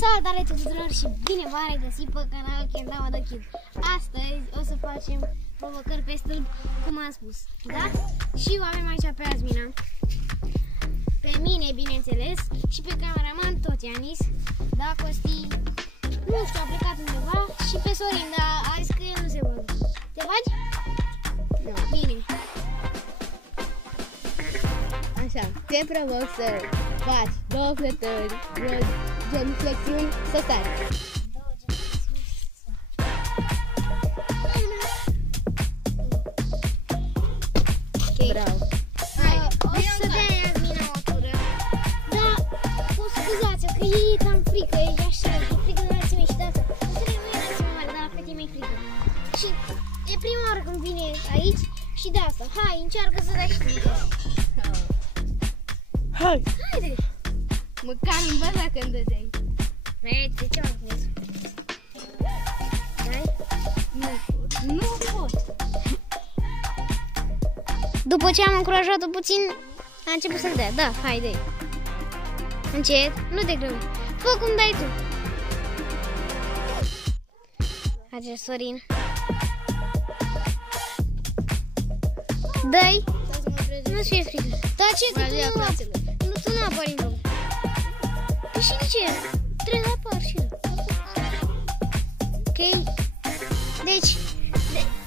Salutare tuturor și bine v-am regăsit pe canalul Kendama The Kid. Astăzi o să facem provocări pe stâlp, cum am spus, da? Și o avem aici pe Azmina, pe mine, bineînțeles, și pe cameraman tot Ianis, da, Costi, nu știu, a plecat undeva, și pe Sorin, dar a zis că el nu se bagă. Te bagi? Da. Bine. Așa, te provoc să faci două flătări, genuflexiuni, să sari. Bravo. O să dea Azmina o tură, dar o scuzați-o că e cam frică, e așa, e frică de înălțime și de asta. Nu e înălțime mare, dar la fete e mai frică. Și e prima oară când vine aici și de asta. Hai, încearcă să dai și tu. Hai! Haide! Măcar îmi băza când dădeai. Vezi, ce am spus? Hai? Nu pot! După ce am încurajat-o puțin, a început să-l dea. Da, hai, dă-i. Încet, nu te grăbi. Fă cum dai tu. Haide, Sorin. Dă-i. Nu-ți fie frică. Dar ce? Că tu nu apari în drum. Păi și de ce? Trebuie să apar și eu. Ok? Deci,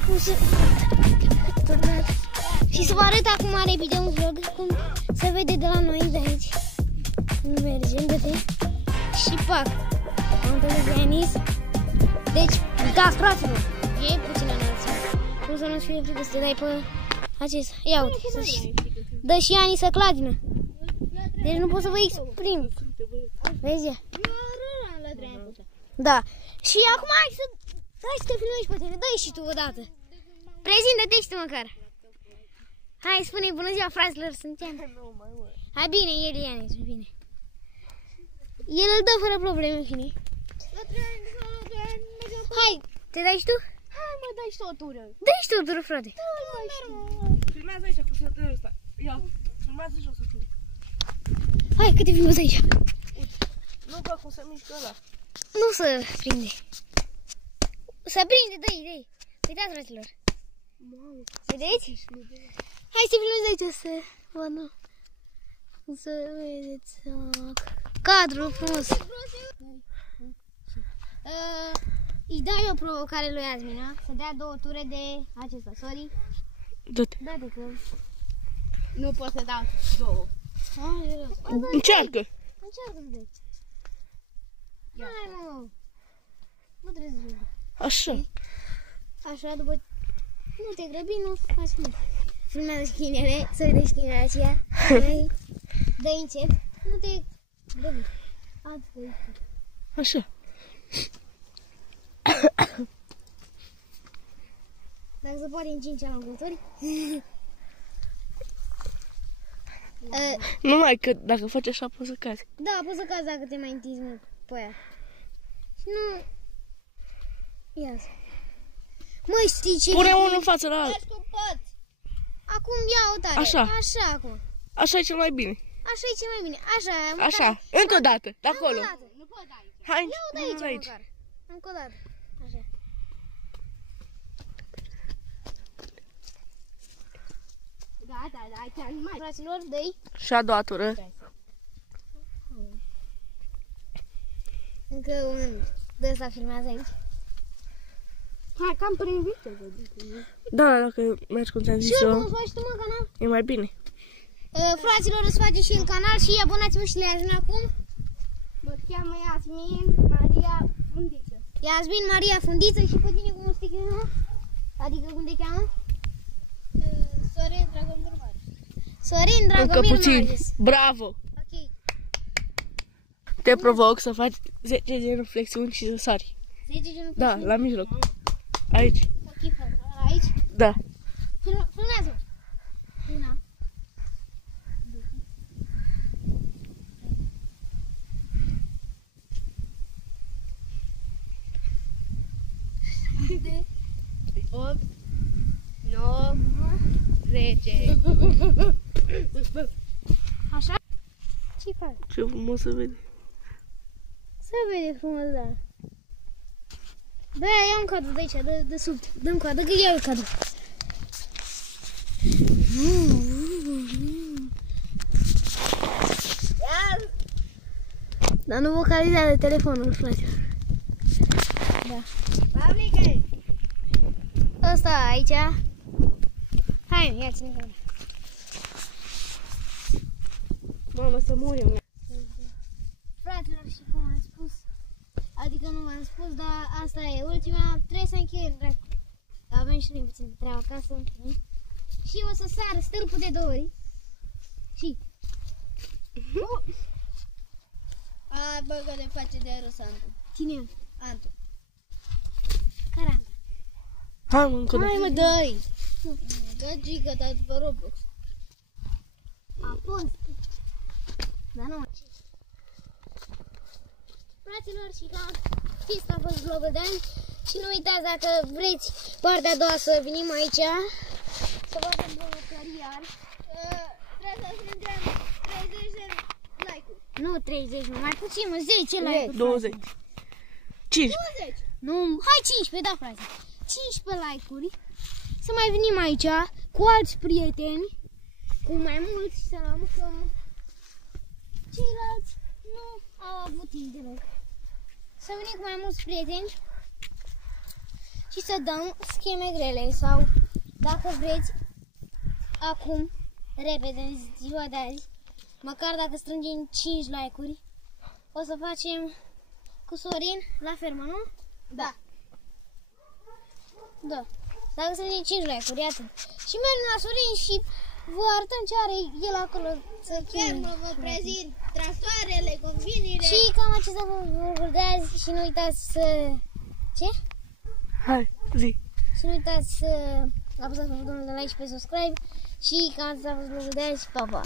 cum să... Și să vă arăt acum repede un vlog, cum se vede de la noi de aici. Când mergem, dă-te. Și pac. Am întâlnit de Ianis. Deci, da, fraților, e puțin înălțime. Cum să nu-ți fie frică să te dai pe acesta. Ia uite, să știi. Dă și Ianis să cladină. Deci nu pot să vă exprim. Vezi? Da. Și acum hai să te filmezi pe tine. Dă-i și tu odată. Prezintă textul măcar. Hai, spune-i bună ziua, fraților, suntem. Hai, bine, el e Ianis, bine. El îl dă fără probleme, fine. Hai, te dai și tu? Hai, mă, dai și tu o tură. Dă-i și tu o tură, frate. Filmează aici cu flătărul ăsta. Ia, filmează jos o tură. Hai, că te filmez aici. Nu fac cum să mișcă ăla. Nu să prinde. Să prinde, dă-i. Uitați, fraților. Vedeți? Hai să filmez aici să vadă. Să vedeți. Cadru frumos. Îi dai o provocare lui Azmina, să dea 2 ture de acesta, sorry. Dă-te. Dă-te că... Nu pot să dau 2. Încearcă Încearcă. să dai. Hai, mă. Nu trebuie să zic. Așa. Așa, după... Nu te grăbi, nu faci nimic. Filmează schinele, să vedeți schinele aceea. Dă-i încet, nu te grăbi. Așa. Dacă se poate în 5 ani următori. Numai că dacă faci așa poți să cazi. Da, poți să cazi dacă te mai întinzi mult pe aia. Și nu... Ia să... Măi, știi ce... Pune unul în față la alt. Acum ia o tare. Așa. Așa acum. Așa e cel mai bine. Așa e cel mai bine. Așa. Așa. Încă o dată. De acolo. Nu pot da aici. Hai, ia o de aici măcar. Încă o dată. Așa. Da, chiar mai. Fraților, dă-i. Și a doua tură. Încă un de ăsta filmează aici. Hai, cam prin Victor. Da, dacă mergi cum ți-am zis eu. Și eu, cum îți faci tu, mă, canal? e mai bine. Fraților, îți face și el canal și abonați-vă și la Iasmin acum. Mă cheamă Iasmin Maria Fundiță. Iasmin Maria Fundiță și pe tine cum o să te cheamă? Adică cum te cheamă? Sorin Dragomir Marius. Sorin Dragomir Încă puțin. Marius. Bravo. Ok. Te provoc să faci 10 genuflexiuni și să sari. 10 genunchi. Da, la mijloc. Aici. Ok, aici? Da. Filmează. Una. De 8, 9, 10. Așa? Ce faci? Ce frumos se vede. Se vede frumos, da. Da, ia un cadru de aici, de sub. Dă-mi cadru, că iau cadru. Dar nu vocalizează telefonul, frate. Da. Ăsta aici. Hai, ia ține cadru. Mamă, să mor eu. Fraților, și cum am spus, adică nu v-am spus, dar asta e ultima, trebuie să încheiem, dracu. Avem și noi puțin de treabă acasă. Și o să sară stâlpul de 2 ori. Și... A, bă, că ne face de râs Antu. Cine e? Antu. Care Antu? Hai mă, încă Hai mă, dă-i. Dă giga ta după Roblox. A fost. Dar nu. Fraților, și ca știți că a fost vlogul de ani. Și nu uitați, dacă vreți partea a doua să venim aici, să facem vlogări iar. Trebuie să strângem 30 de like-uri. Nu 30, mai puțin, 10 like-uri. 20. 5. 20. Nu, hai 15, da frate. 15 like-uri. Să mai venim aici cu alți prieteni, cu mai mulți, să că ceilalți nu au avut timp deloc. Să venim cu mai mulți prieteni și să dăm scheme grele sau, dacă vreți, acum, repede, în ziua de azi, măcar dacă strângem 5 like-uri, o să facem cu Sorin la fermă, nu? Da. Da. Dacă strângem 5 like-uri, iată. Și mergem la Sorin și vă arătăm ce are el acolo. Fermă, vă prezint trasoarele, combinile. Și cam acestea vă de azi și nu uitați să... Ce? Hai, zi. Și nu uitați să apăsați pe butonul de like și pe subscribe. Și cam atât a fost vlogul de azi. Pa, pa!